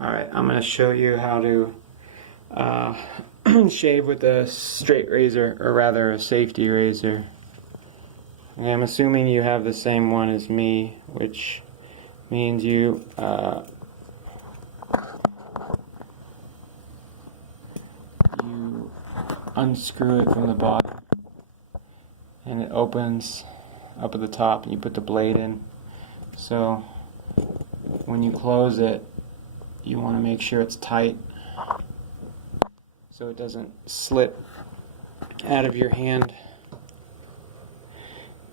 Alright, I'm going to show you how to shave with a straight razor, or rather a safety razor. Okay, I'm assuming you have the same one as me, which means you you unscrew it from the bottom and it opens up at the top and you put the blade in. So when you close it, you want to make sure it's tight so it doesn't slip out of your hand.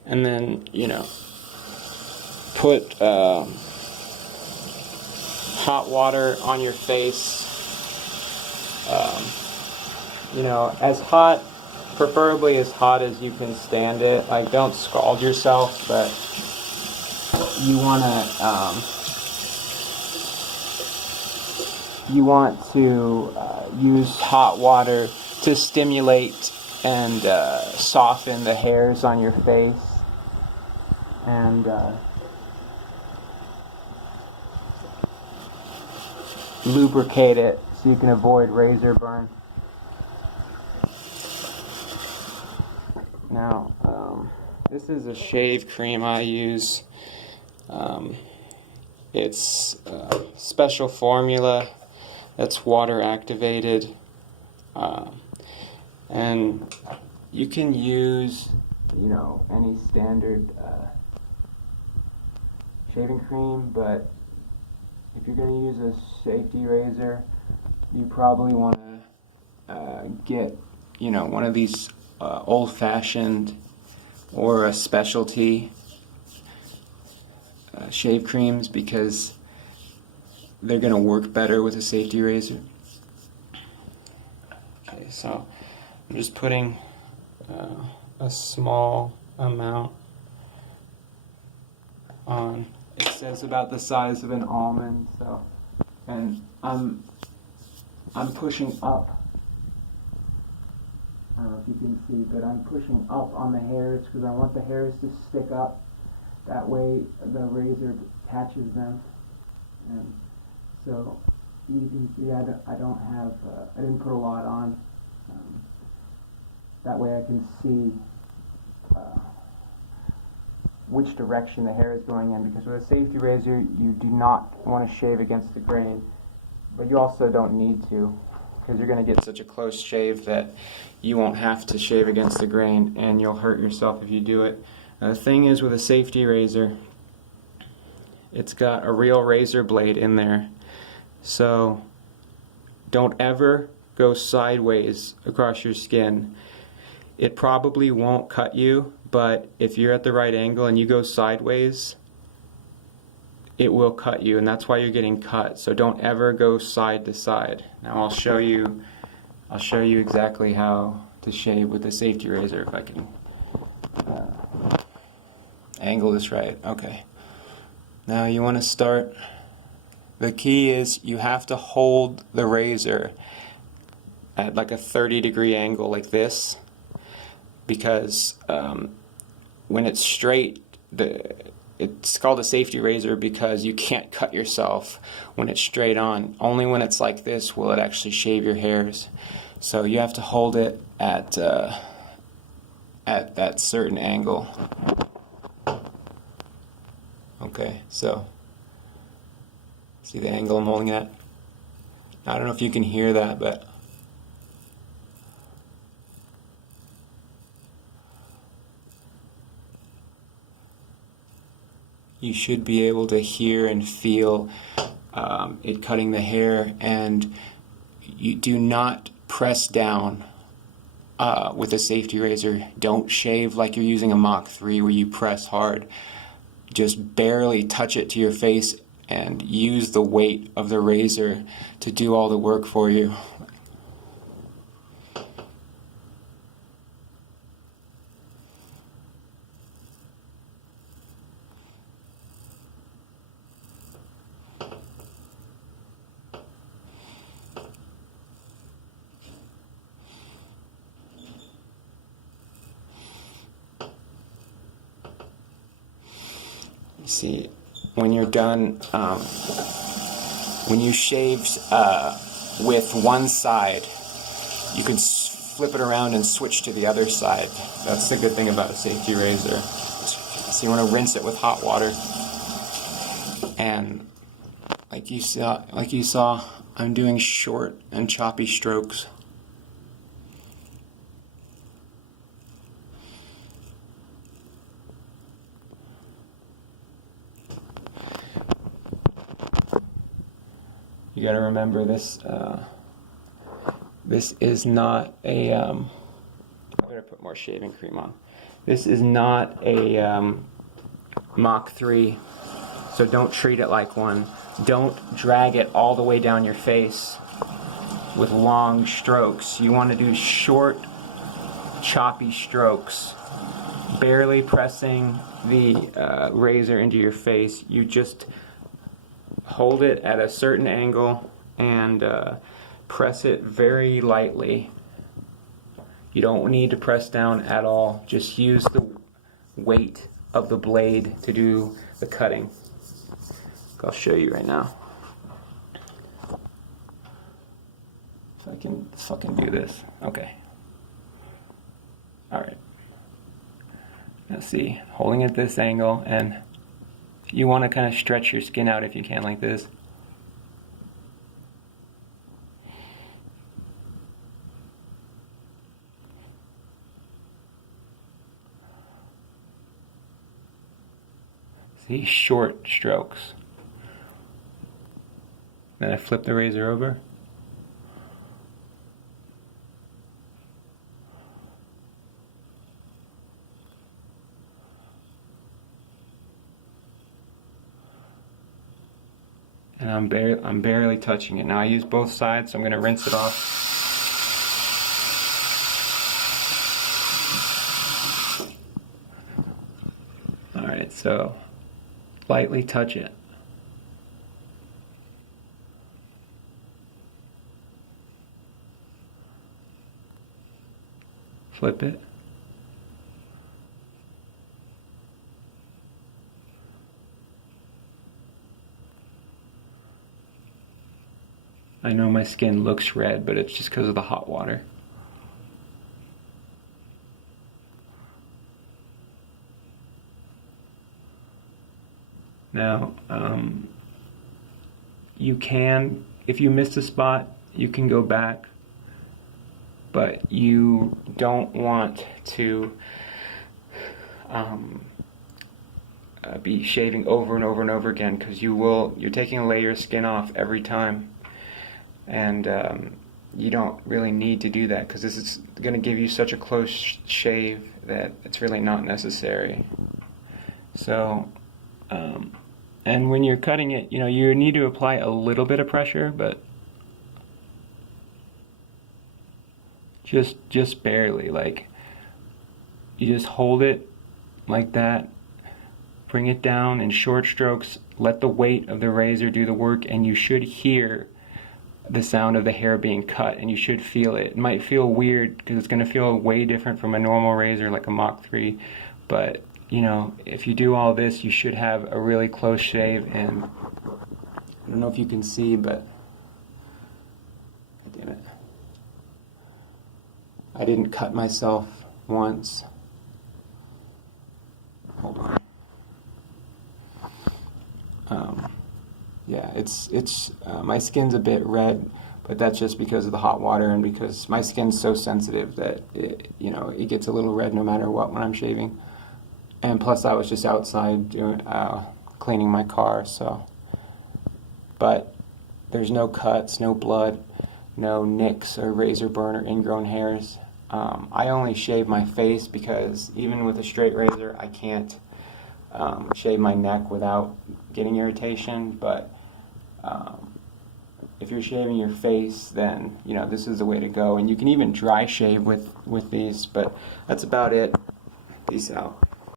And then, put hot water on your face. As hot, preferably as hot as you can stand it. Like, don't scald yourself, but you want to use hot water to stimulate and soften the hairs on your face, and lubricate it so you can avoid razor burn. Now, this is a shave cream I use. It's a special formula that's water activated, and you can use any standard shaving cream, but if you're going to use a safety razor, you probably want to get one of these old-fashioned or a specialty shave creams, because they're going to work better with a safety razor. Okay, so I'm just putting a small amount on. It says about the size of an almond, so, and I'm pushing up. I don't know if you can see, but I'm pushing up on the hairs because I want the hairs to stick up. That way the razor catches them. And so you can see I didn't put a lot on. That way I can see which direction the hair is going in, because with a safety razor you do not want to shave against the grain, but you also don't need to, because you're going to get such a close shave that you won't have to shave against the grain, and you'll hurt yourself if you do it. Now, the thing is, with a safety razor, it's got a real razor blade in there, so don't ever go sideways across your skin. It probably won't cut you, but if you're at the right angle and you go sideways, it will cut you, and that's why you're getting cut. So don't ever go side to side. Now I'll show you exactly how to shave with a safety razor, if I can angle this right. Okay. Now you want to start. The key is you have to hold the razor at like a 30-degree angle like this, because when it's straight, it's called a safety razor because you can't cut yourself when it's straight on. Only when it's like this will it actually shave your hairs. So you have to hold it at that certain angle. Okay, so see the angle I'm holding at? I don't know if you can hear that, but you should be able to hear and feel it cutting the hair. And you do not press down with a safety razor. Don't shave like you're using a Mach 3 where you press hard. Just barely touch it to your face and use the weight of the razor to do all the work for you. You see, when you're done, when you shave with one side, you can flip it around and switch to the other side. That's the good thing about a safety razor. So you want to rinse it with hot water, and like you saw, I'm doing short and choppy strokes. You got to remember this. This is not a. I better put more shaving cream on. This is not a Mach 3, so don't treat it like one. Don't drag it all the way down your face with long strokes. You want to do short, choppy strokes, barely pressing the razor into your face. You just hold it at a certain angle and press it very lightly. You don't need to press down at all. Just use the weight of the blade to do the cutting. I'll show you right now. If I can fucking do this. Okay. Alright. Now see, holding at this angle, and you want to kind of stretch your skin out if you can, like this. See, short strokes. Then I flip the razor over. And I'm barely touching it. Now I use both sides, so I'm going to rinse it off. Alright, so lightly touch it. Flip it. I know my skin looks red, but it's just because of the hot water. Now, you can, if you missed a spot, you can go back, but you don't want to be shaving over and over and over again, because you're taking a layer of skin off every time, and you don't really need to do that, because this is going to give you such a close shave that it's really not necessary. So, and when you're cutting it, you know, you need to apply a little bit of pressure, but just barely. Like, you just hold it like that, bring it down in short strokes, let the weight of the razor do the work, and you should hear the sound of the hair being cut, and you should feel it. It might feel weird because it's going to feel way different from a normal razor like a Mach 3, but you know, if you do all this, you should have a really close shave. And I don't know if you can see, but God damn it, I didn't cut myself once. Hold on. Yeah, it's my skin's a bit red, but that's just because of the hot water and because my skin's so sensitive that it gets a little red no matter what when I'm shaving. And plus, I was just outside doing cleaning my car, so. But there's no cuts, no blood, no nicks or razor burn or ingrown hairs. I only shave my face because even with a straight razor, I can't shave my neck without getting irritation. But if you're shaving your face, then this is the way to go. And you can even dry shave with these. But that's about it. Peace out.